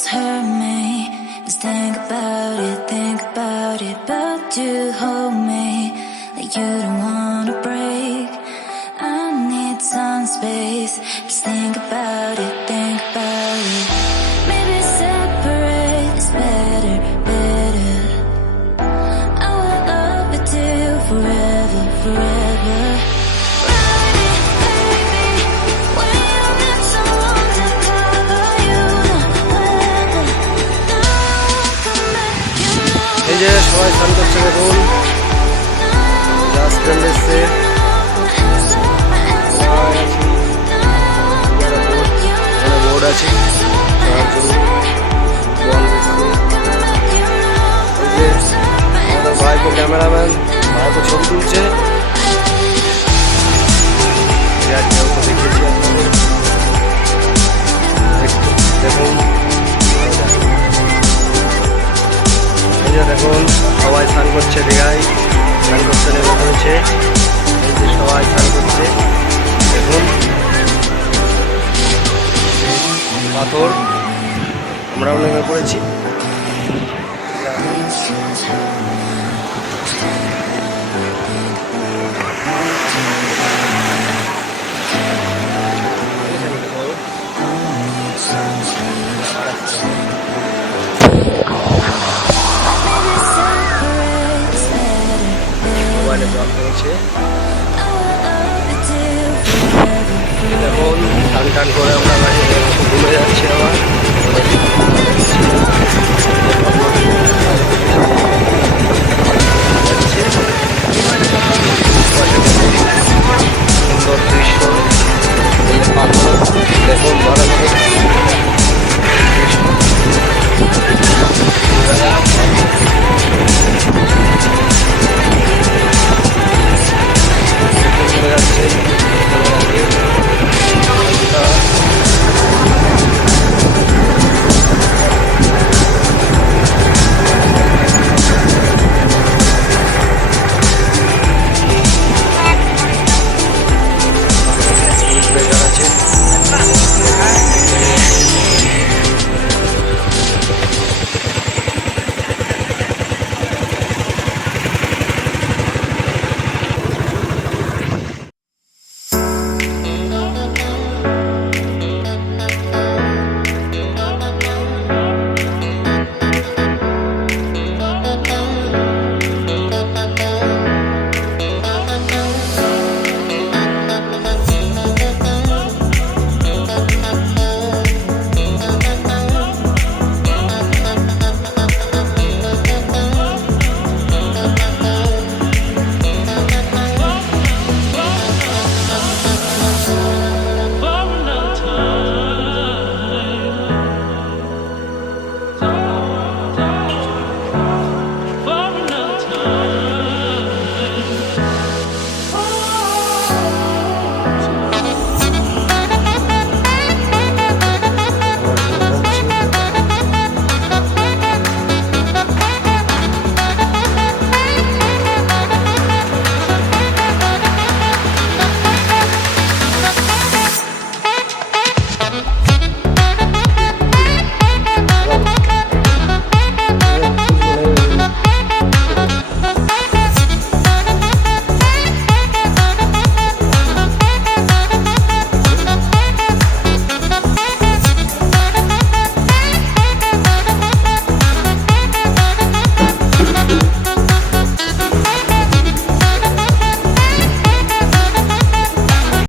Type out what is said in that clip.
feels hurt me. Just think about it, but you hold me like you don't wanna break. I need some space. Just think about it, think about it. Maybe separate is better, better. I will love you till forever, forever. এই যে সবাই স্নান করছে দেখুন, last train এসছে, বোর্ড আছে আমাদের ভাইপো ক্যামেরাম্যান, ভাইপো ছবি তুলছে। দেখেছি আপনাদের দেখুন, এই যে দেখুন সবাই স্নান করছে, দীঘায় স্নান করতে নেমে হয়েছে। এই যে সবাই স্নান করছে দেখুন, পাথর আমরাও নেমে পড়েছি। মোবাইলে ব্লক করেছে দেখুন, টান টান করে আমরা ঘুরে যাচ্ছি।